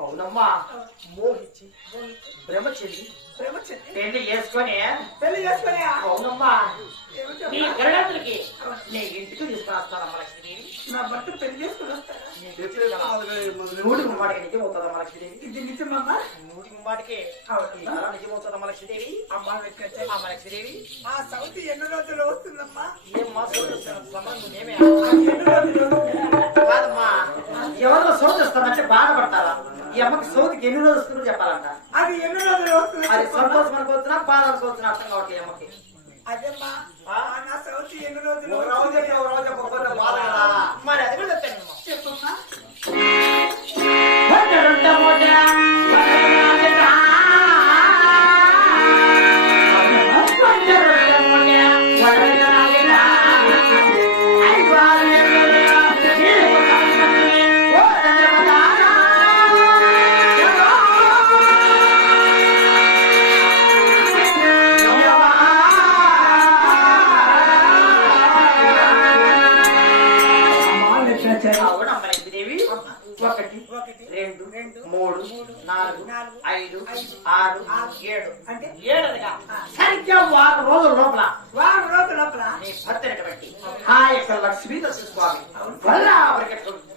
అవునమ్మా మోహించి బ్రహ్మచర్య పెళ్లి చేసుకొని అవునమ్మా నీ గరడాతులకి నేను ఇంటికి తీసుకురాస్తానమ్మా లక్ష్మీదేవి. నా భర్త పెళ్లి చేసుకుని వస్తారా? నూటికి ముమ్మాటికి నిజమవుతుందమ్మా లక్ష్మీదేవి. ఇది నిజమమ్మా? నూటికి ముమ్మాటికి నిజమవుతుందమ్మా లక్ష్మీదేవి. అమ్మా అమ్మ లక్ష్మీదేవి ఆ సౌతి ఎన్ని రోజులు వస్తుందమ్మా? ఏం మా సంబంధం ఏమే ఎన్ని రోజులు కాదమ్మా, ఎవరిలో సౌతి వస్తామంటే బాధపడతారా? ఈ అమ్మకి సౌతికి ఎన్ని రోజులు వస్తుందో చెప్పాలంట. అది ఎన్ని రోజులు వస్తుంది? అది సంతోషం అనుకోవచ్చునా బాధ అనుకోవచ్చునా అర్థం కావట్లేదు అమ్మకి. అదేమ్మా నా సౌతి ఎన్ని రోజులు? మరి అది కూడా చెప్తాను చెప్పమ్మా. ఒకటి రెండు మూడు నాలుగు ఐదు ఆరు ఏడు అంటే ఏడదిగా సరిగ్గా వారం రోజుల లోపల నీ భర్తని బట్టి ఆ యొక్క లక్ష్మీదర్శన స్వామి వల్ల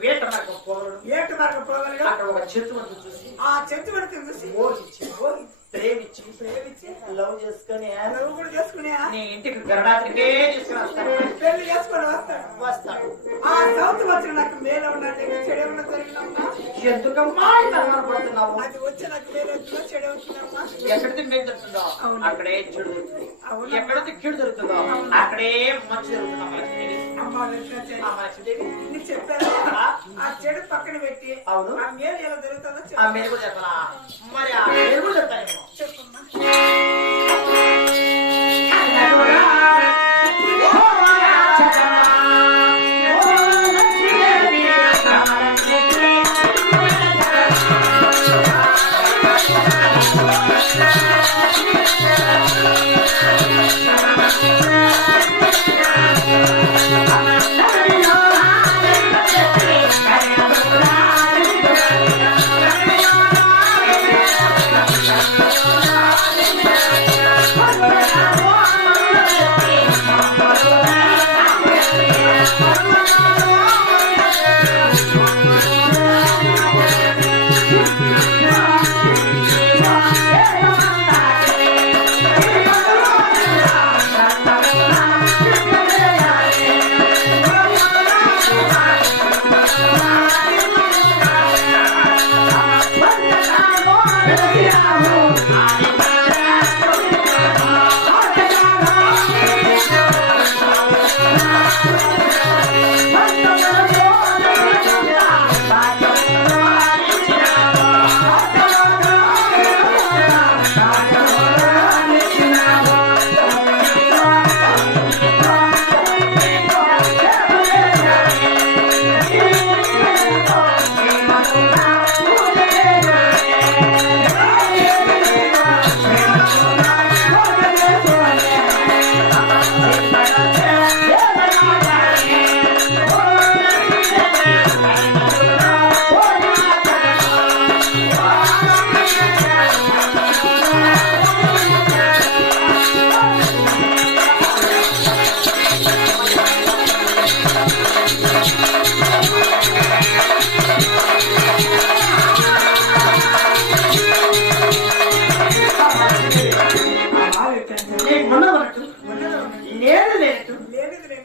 వేట మార్గం పోగలడు అక్కడ ఒక చెట్టు వరకు చూసి ఆ చెట్టు వరకు చూసి మోహించి ప్రేమించి లవ్ చేసుకుని నీ ఇంటికి గరడాత్రికే తీసుకుని వస్తాడు. పెళ్లి చేసుకొని వస్తాడు. ఆ సౌత్ వచ్చిన నాకు మేలు ఉన్నట్టు చెడేమన్నా జరిగినమ్మా? ఎందుకమ్మా పడుతున్నావు? అది వచ్చి నాకు మేలు వచ్చినా చెడే వచ్చినమ్మా? ఎక్కడికి మేలు చెప్తుందో అక్కడే చెడు. అవును. ఎక్కడైతే కీడు దొరుకుతుందో అక్కడే మంచి జరుగుతుంది అమ్మ లక్ష్మీదేవి. అమ్మ లక్ష్మీదేవి. అమ్మ లక్ష్మీదేవి నీకు చెప్పాను ఆ చెడు పక్కన పెట్టి అవును. ఆ మేలు ఎలా జరుగుతుందో ఆ చెప్పు. మీరు కూడా చెప్పాలా మరి ఆ మీరు కూడా చెప్తానేమో. చెప్పమ్మా.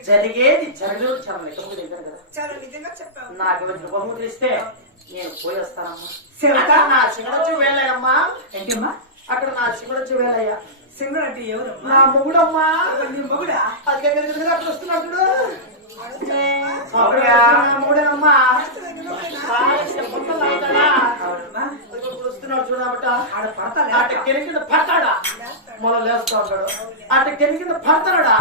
జరిగేది జరగదు చాలా లెక్కముందు తింటారు కదా. చాలా నిజంగా చెప్పావు. నాకు వచ్చిన బహుమతులు ఇస్తే నేను పోయి వస్తానమ్మా. శివక నా సింగడొచ్చి వేలయ్యమ్మా. ఏంటమ్మా? అక్కడ నా సింగడొచ్చి వేలయ్యా. సింగుడు అంటే ఎవరు? నా మొగుడమ్మా. నీ మొగుడా? అది అక్కడ వస్తున్నాడు చూడు. అవునా? నా మొగుడేనమ్మా. అవునమ్మా. వస్తున్నాడు చూడబట్ట. ఆడ పడతా అట కింద పడతాడా మొల లేస్తా ఉంటాడు. అట కింద పడతాడా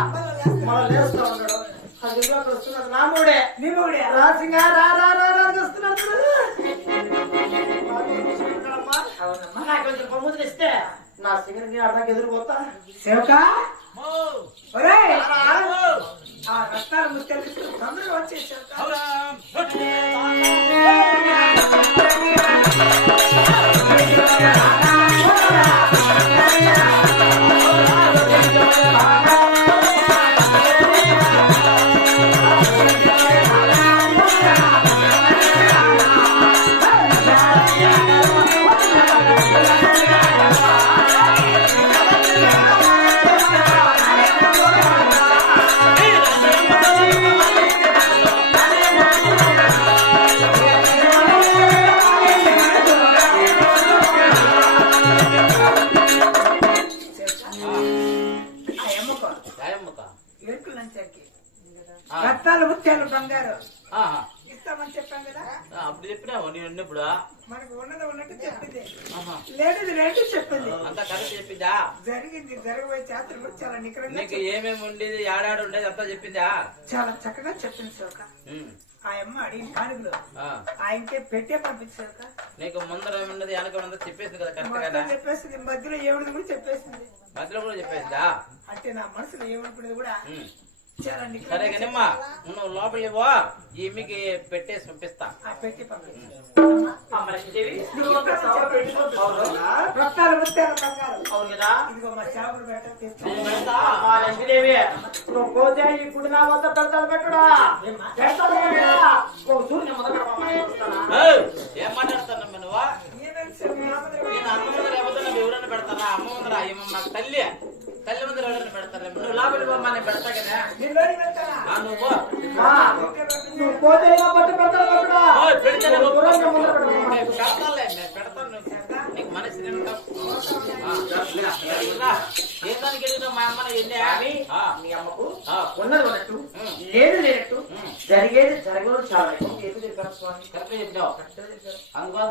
మొల లేస్తా ఉంటాడు. అది అక్కడ వస్తున్నాడు నా మూడే. నీ మొగుడే? రాసింగా రా రా రా రా అని వస్తున్నాడు చూడు. అవునమ్మా. నాకు కొంచెం బహుమతులు ఇస్తే నా సింగరికి అర్థానికి ఎదురుపోతా. శివక ఒరేయ్ ఆ రత్నాల ముత్యాలు తీసుకుని తొందరగా వచ్చే శివక. రత్నాలు ముత్యాలు బంగారు ఇస్తామని చెప్పాం కదా. అప్పుడు చెప్పినావు నేను ఉన్నప్పుడు మనకు ఉన్నది ఉన్నట్టు చెప్పింది, లేనిది లేనిది చెప్పింది. అంతా కరెక్ట్ చెప్పిందా? జరిగింది జరగబోయే చేతలు కూడా చాలా నికరంగా నీకు ఏమేమి ఉండేది ఏడాడు ఉండేది అంతా చెప్పిందా? చాలా చక్కగా చెప్పింది శివక. ఆ అమ్మ అడిగిన కానుకలు ఆయనకే పెట్టే పంపించాక నీకు ముందర ఏమున్నది వెనక ఉన్నది చెప్పేసింది కదా కరెక్ట్ మొత్తం కదా? చెప్పేసింది, మధ్యలో ఏమిటి కూడా చెప్పేసింది. మధ్యలో కూడా చెప్పేసిందా? అంటే నా మనసులో ఏమనుకునేది కూడా చాలా సరే నికరంగా కానమ్మా నువ్వు లోపలికి పో ఈమెకి పెట్టేసి పంపిస్తా. ఆ పెట్టి పంపించు. లక్ష్మీదేవి నువ్వు ఒక్క చావు పెట్టి పంపించు. రత్నాలు ముత్యాలు బంగారు అవును కదా. ఇదిగో మా చేపలు పెట్ట తెచ్చు. నేను పెడతా. లక్ష్మీదేవి నువ్వు పోతే ఇప్పుడు నా వద్ద పెడతాను పెట్టడా పెడతాను ఒక సూర్యుని మొదలు ఏయ్, ఏం మాట్లాడుతున్నావు నువ్వు? ఏమేమి శివ రామదేవ నేను అమ్మ ముందర ఎవరైనా ఎవరైనా పెడతానా? అమ్మ ముందర ఏమో నాకు తల్లి తల్లి ముందర ఎవరైనా పెడతారా? నువ్వు లోపలికి పోమ్మా నేను పెడతా కదా. నీలోని వెళ్తానా? నువ్వు పో. నువ్వు పోతే నా బట్ట పెడతాను పెట్టడా ఓయ్, పెడితేనే సూర్యుని మొదలు పెట్టడా నేను పెడతానులే, నేను పెడతాను. నీకు మనసు నిండా. ఏ దానికి వెళ్ళినా మా అమ్మని ఎన్ని కానీ మీ అమ్మకు ఉన్నది ఉన్నట్టు లేదు లేనట్టు జరిగేది జరగదు చాలా ఏది చెప్పారు స్వామి కరెక్ట్ చెప్పావు అందుకో